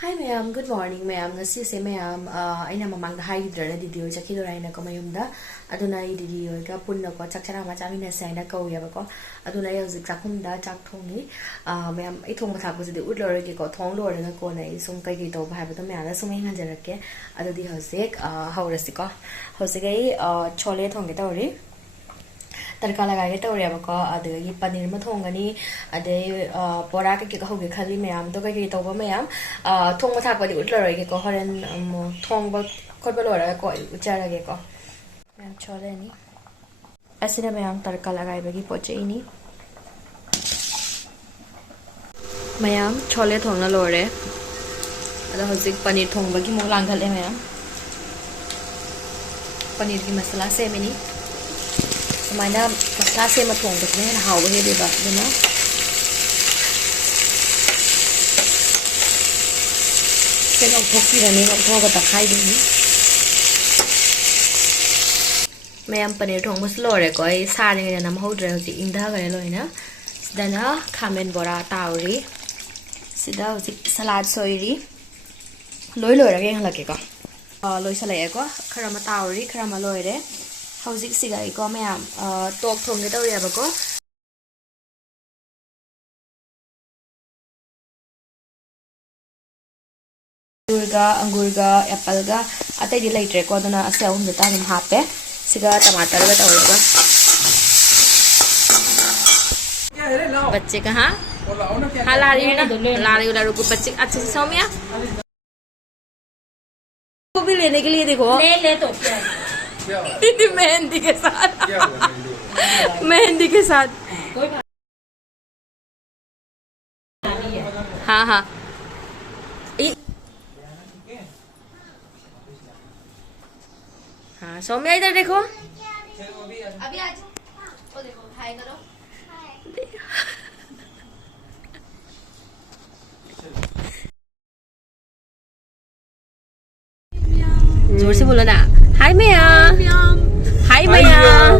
Hi ma'am, good morning ma'am. Ngasi se ma'am, aina mamang da hydra na didi oi chakhi dorai na ko mayum da. Aduna I didi oi ka punna ko chakchara ma chami na sai na ko ya ba ko. Aduna ya zik chakum da chak thong ni. Ma'am I thong ma thak ko de ut lor ke ko thong lor na ko na I sum kai ki to ba ba to ma'am la sum ngan jarak ke. Adu di hosek haurasi ko. Hosek ai chole thong ke ta ori. तड़का लगाए तौरेबको अदगी पनीर में थोंगनी अदे बोरा के हौगे खली ma'am तो कई तौब ma'am थोंग थापदी उतलरोगे को हरेन थोंग खोब लोरा को उचारगे को मैम छोलेनी असिना मैम तड़का लगाइबगी पोचेनी मैम छोले थोंगना लोरे अदा हजिक पनीर थोंगबगी मो लांगले मैम पनीर की मसाला सेमिनी सुमाइना मसला से थोंग दने हाव हेदेबा दुना से लौथोकीरनी लौथोगा तखाइदनी मैम पनीर थोंग लोरे को सारे नम हौद्रे हजि इंधागरे लोइना सिदाना खामेन बोरा ताउरी सिदा हजि सलाद सोइरी लोइ लोइरगे हलके को लोइ सलाय को खरामा ताउरी खरामा लोइरे हौजिक सिगाई को मैम टोक थोंगे तौरेबा को अंगूरगा एप्पलगा अतैदि लेट्रे को दना असे अहुम जता हम हापे सिगा टमाटर गा तौरेबा बच्चे कहां हां ला रही है ना ला रही रुको बच्चे अच्छे से सौम्या को भी लेने के लिए देखो ले तो क्या दीदी मेहंदी के साथ मेहंदी के साथ हाँ हाँ हाँ सौम्या इधर देखो अभी आज ओ देखो हाय करो जोर से बोलो ना hi ma'am hi ma'am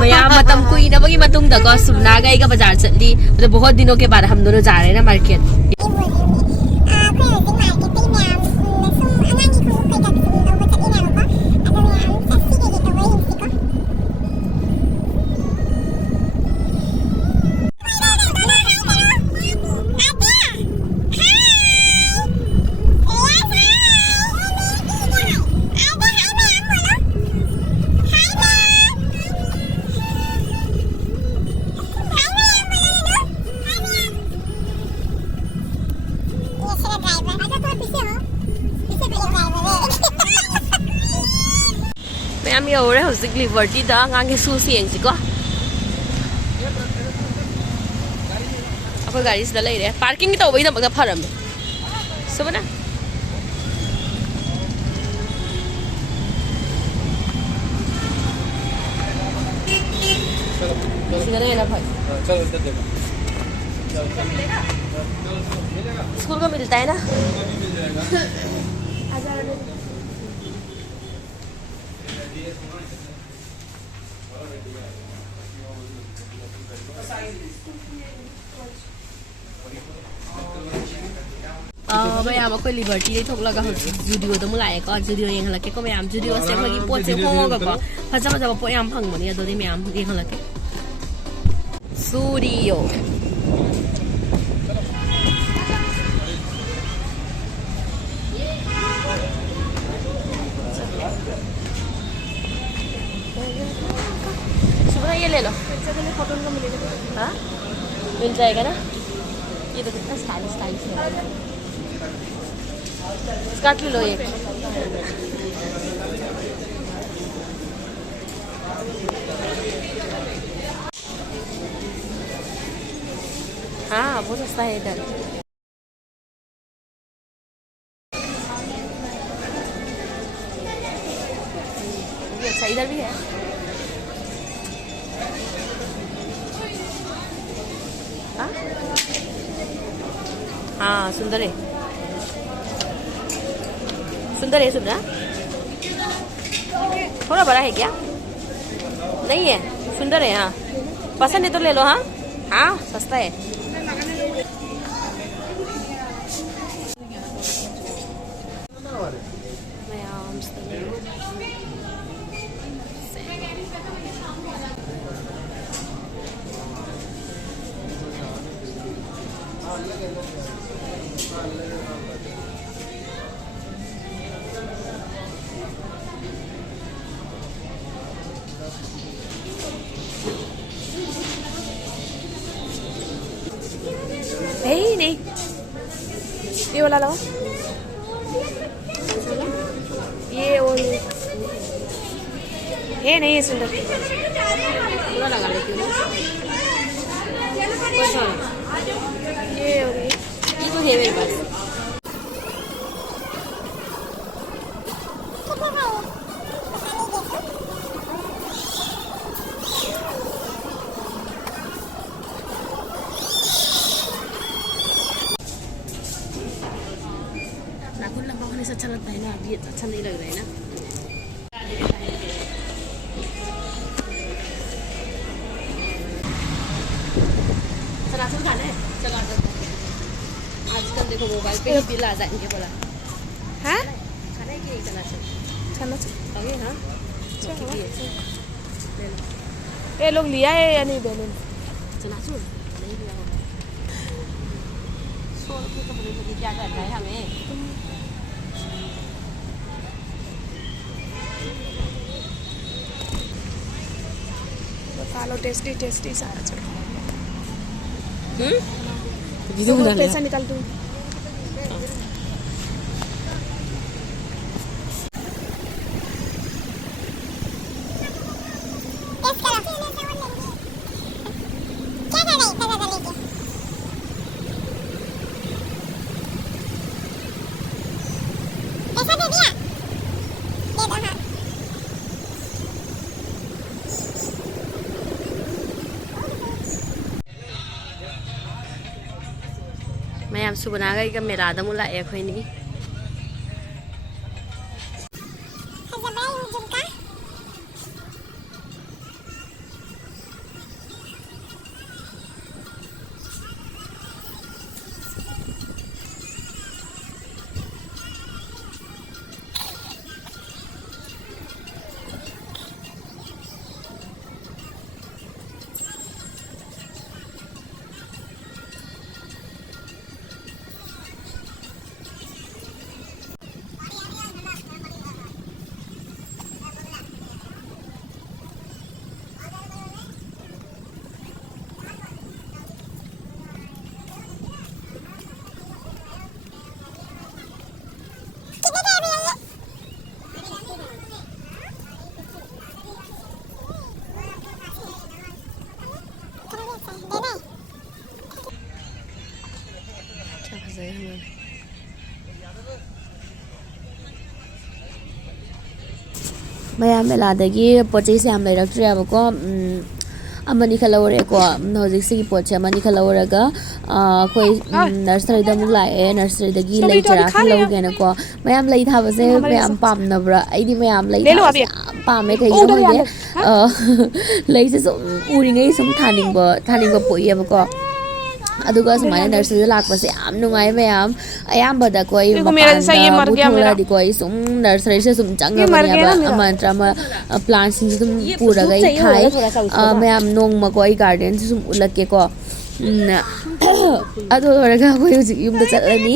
ma'am मतम कुइनबगी मतुंगदको सुमनागा आइगा बाजार चली मतलब बहुत दिनों के बाद हम दोनों जा रहे हैं ना मार्केट मैम यौरे हजिक लिबर्टी दा ngang सू सेंगसिको अखोय गाड़ी सिदा लेरे पार्किंग तौबई दमक फरमे सुबना सिदा लेना भाई चलो इधर देखो स्कूल का मिलता है ना मैम अखोय लिबर्टी थोलगा जुडियो दमु लाएको जुडियो येंगलके को मैम जुडियो से अखोय पोत से होगा को फजा फजा पोत याम फंगमनी अदोदि मैम येंगलके जुडियो सुबह ये ले लो कॉटन का मिलेगा हाँ मिल जाएगा ना ये तो कितना स्टाइलिश है स्कर्ट ले लो एक हाँ बहुत सस्ता है इधर अच्छा इधर भी है हाँ सुंदर है सुंदर है सुंदर थोड़ा बड़ा है क्या नहीं है सुंदर है हाँ पसंद है तो ले लो हाँ हाँ सस्ता है नहीं ये वाला लो, ये और ये नहीं है सुंदर पूरा लगा लेती हूँ ये और ये तो है मेरे पास। नाखून लंबा होने से अच्छा लगता है ना, अभी अच्छा नहीं लग रहा है ना। चनाचूर खाना है, चलो ऑर्डर करते हैं। आजकल देखो मोबाइल पे ही बिल आ जाएंगे बोला। हाँ खाना है कि नहीं चनाचूर? चनाचूर ओके हाँ चलो। ले लो ये लोग लिया है या नहीं बैलून? चनाचूर नहीं लिया होगा। 100 रुपये का बलून मुझे क्या करना है हमें? खा लो, टेस्टी टेस्टी सारा चलो। तो पैसा निकाल दूँ। मैं am subanaga ka merada mula ekhoi ni Maya meladagi pochai se am lairaktre abako amani khalawre ko hojik sigi poche amani khalauraga khoi nursery da muk lae nursery dagi lai chara khalaw na ko mayam lai thaba se mayam pamnabra aidi mayam lai pame kai no de lai se sum uri ngai sum thaning ba poi abako aduga samana nursery da lakpa se am nungai mayam ayambada koi mapanda buthora di koi sum nursery se sum changa bani aba mantra ma plants sing sum pura gai thai mayam nong ma koi garden se sum ulake ko adu raga koi yum da chatlani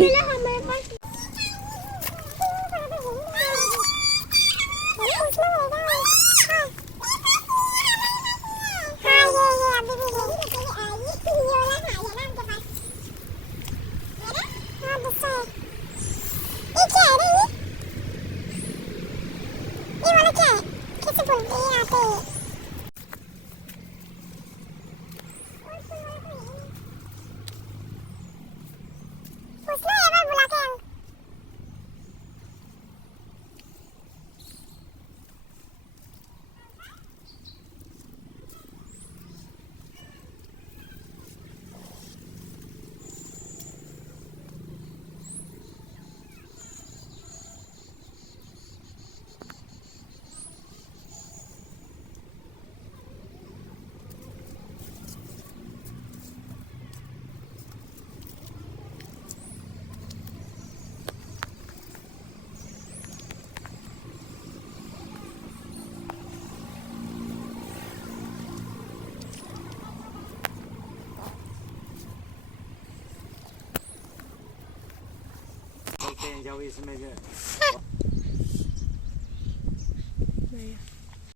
पेन जाओ इसमें जो नहीं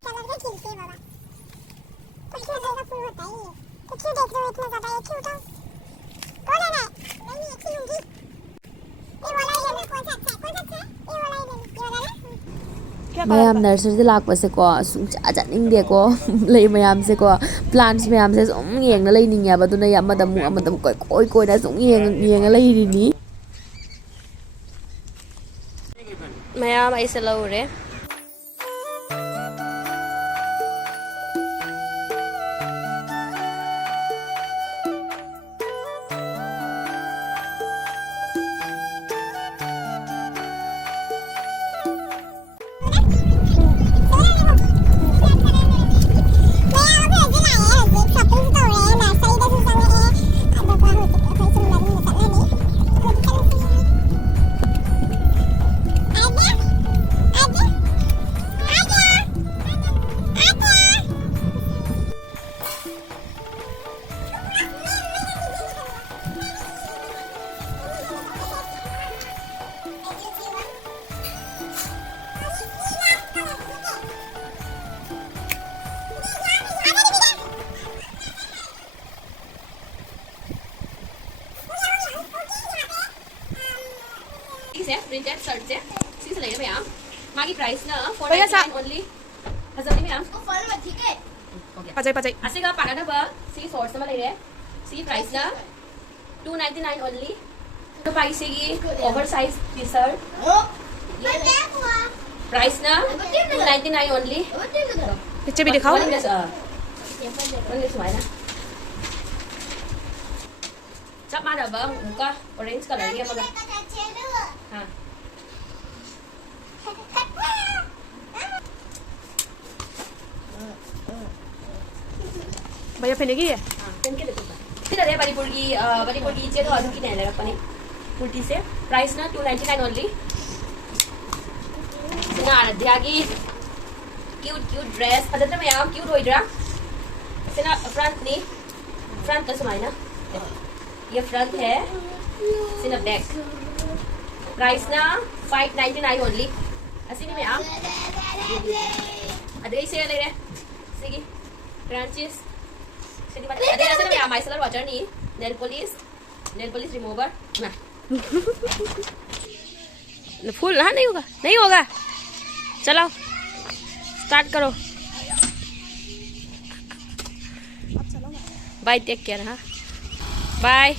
colour के खिलते हैं बाबा तो क्यों देगा फूल होता ही है तो क्यों देख रहे हो इतना ज्यादा ये क्यों उठाओ कौन है नहीं ये खिलूंगी ये वाला ही लेना कौन सा अच्छा है ये वाला ही लेना ये वाला ना क्या mayam nursery lakpase ko sungcha janingde ko lei mayam se ko plants mayam se sum yengna lei ningya ba duna yamada mu amada koi na sum yeng lei ri ni mayam ai se lo re से printed shirt से सीस ले ma'am मागी price ना 499 only हजरनी ma'am वो फल मत ठीक है पाजाई पाजाई असिगा पागाना बा सी सोर्स में ले रे सी प्राइस ना 299 ओनली तो प्राइस है over size T shirt price ना 299 ओनली पीछे भी दिखाओ चप माना बा मुका ऑरेंज कलर ये मगर हां भैया पहनेगी ये पेन के देखो कितना है बड़ी पुरगी चे तो आजू की नहीं लगा अपने कुर्ती से प्राइस ना 299 ओनली सिना आराध्या की क्यूट ड्रेस अदर में याम क्यूट होइड्रा सिना फ्रंट तो समाई ना ये फ्रंट है सिना बैक प्राइस ना 599 ओनली असी में याम अदे से ले रे सिगी क्रंचेस अरे ऐसे में याम माइसलर वाटर नहीं नेल पॉलिश रिमूवर ना फुल हाँ नहीं होगा चलो स्टार्ट करो बाय टेक केयर हाँ बाय